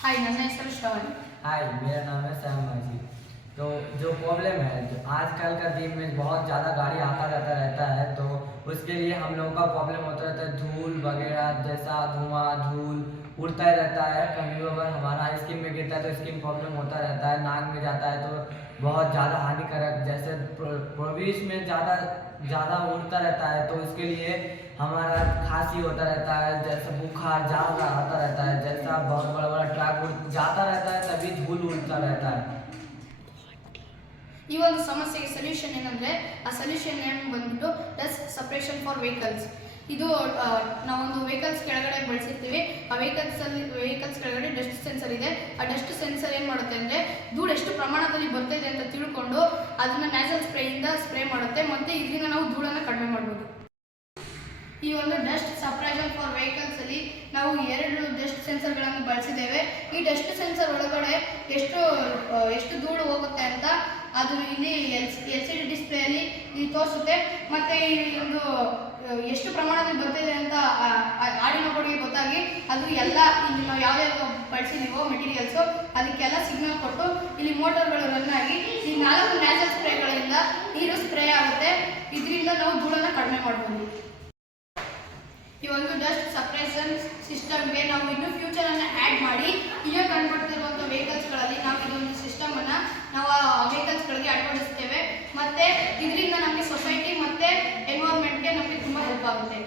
हाय ನನ್ನ ಹೆಸರು ಶ್ರವಣ್। हाय, मेरा नाम है श्याम मांझी। तो जो प्रॉब्लम है, जो आजकल का दिन में बहुत ज़्यादा गाड़ी आता जाता रहता है, तो उसके लिए हम लोगों का प्रॉब्लम होता रहता है। धूल वगैरह जैसा धुआं धूल उड़ता ही रहता है। कभी अगर हमारा स्किन में गिरता है तो स्किन प्रॉब्लम होता रहता है। नाक में जाता है तो बहुत ज़्यादा हानिकारक, जैसे प्रवेश में ज़्यादा ज़्यादा उड़ता रहता है, तो उसके लिए हमारा खांसी होता रहता है, जैसे बुखार ज़्यादा आता रहता है। जैसा बहुत बड़ा बड़ा ट्रक जाता रहता है तभी धूल उड़ता रहता है। ಈ ಒಂದು ಸಮಸ್ಯೆಗೆ ಸೊಲ್ಯೂಷನ್ ಏನಂದ್ರೆ ಆ ಸೊಲ್ಯೂಷನ್ ಏನು ಬಂದ್ಬಿಟ್ಟು ಡಸ್ಟ್ ಸಪರೇಷನ್ ಫಾರ್ ವೆಹಿಕಲ್ಸ್। ಇದು ನಾವೊಂದು ವೆಹಿಕಲ್ಸ್ ಕೆಳಗಡೆ ಬಳಸಿರ್ತೀವಿ, ಆ ವೆಹಿಕಲ್ಸ್ ಕೆಳಗಡೆ ಡಸ್ಟ್ ಸೆನ್ಸರ್ ಇದೆ। ಆ ಡಸ್ಟ್ ಸೆನ್ಸರ್ ಏನು ಮಾಡುತ್ತೆ ಅಂದರೆ ಧೂಳು ಎಷ್ಟು ಪ್ರಮಾಣದಲ್ಲಿ ಬರ್ತಿದೆ ಅಂತ ತಿಳ್ಕೊಂಡು ಅದನ್ನು ನ್ಯಾಸಲ್ ಸ್ಪ್ರೇಯಿಂದ ಸ್ಪ್ರೇ ಮಾಡುತ್ತೆ, ಮತ್ತು ಇದರಿಂದ ನಾವು ಧೂಳನ್ನು ಕಡಿಮೆ ಮಾಡ್ಬೋದು। ಈ ಒಂದು ಡಸ್ಟ್ ಸಪರೇಷನ್ ಫಾರ್ ವೆಹಿಕಲ್ಸ್ ಅಲ್ಲಿ ನಾವು 2 ಡಸ್ಟ್ ಸೆನ್ಸರ್ಗಳನ್ನು ಬಳಸಿದ್ದೇವೆ। ಈ ಡಸ್ಟ್ ಸೆನ್ಸರ್ ಒಳಗಡೆ ಎಷ್ಟು ಧೂಳು ಹೋಗುತ್ತೆ ಅಂತ ಅದು ಇಲ್ಲಿ LCD ಡಿಸ್ಪ್ಲೇಯಲ್ಲಿ ಇಲ್ಲಿ ತೋರಿಸುತ್ತೆ, ಮತ್ತು ಈ ಒಂದು ಎಷ್ಟು ಪ್ರಮಾಣದಲ್ಲಿ ಬರ್ತಿದೆ ಅಂತ ಆಡಿನೋ ಬೋರ್ಡ್ಗೆ ಗೊತ್ತಾಗಿ ಅದು ಎಲ್ಲ ಇಲ್ಲಿ ನಾವು ಯಾವ್ಯಾವ ಬಳಸಿದೀವೋ ಮೆಟೀರಿಯಲ್ಸು ಅದಕ್ಕೆಲ್ಲ ಸಿಗ್ನಲ್ ಕೊಟ್ಟು ಇಲ್ಲಿ ಮೋಟರ್ಗಳು ರನ್ ಆಗಿ ಈ 4 ನ್ಯಾಸಲ್ ಸ್ಪ್ರೇಗಳಿಂದ ನೀರು ಸ್ಪ್ರೇ ಆಗುತ್ತೆ। ಇದರಿಂದ ನಾವು ಧೂಳನ್ನು ಕಡಿಮೆ ಮಾಡ್ಬೋದು। ಈ ಒಂದು ಡಸ್ಟ್ ಸಪ್ರೆಷನ್ ಸಿಸ್ಟಮ್ಗೆ ನಾವು ಇನ್ನೂ ಫ್ಯೂಚರನ್ನು ಆ್ಯಡ್ ಮಾಡಿ ಈಗ ಕಂಡುಬರ್ತಿರುವಂಥ ವೆಹಿಕಲ್ಸ್ಗಳಲ್ಲಿ ನಾವು ಇದೊಂದು ಸಿಸ್ಟಮನ್ನು ನಾವು ಆ ವೆಹಿಕಲ್ಸ್ಗಳಿಗೆ ಅಳವಡಿಸ್ತೇವೆ, ಮತ್ತು ಇದರಿಂದ ನಮಗೆ ಸೊಸೈಟಿ ಮತ್ತು ಎನ್ವೈರ್ಮೆಂಟ್ಗೆ ನಮಗೆ ತುಂಬ ಹೆಲ್ಪ್ ಆಗುತ್ತೆ।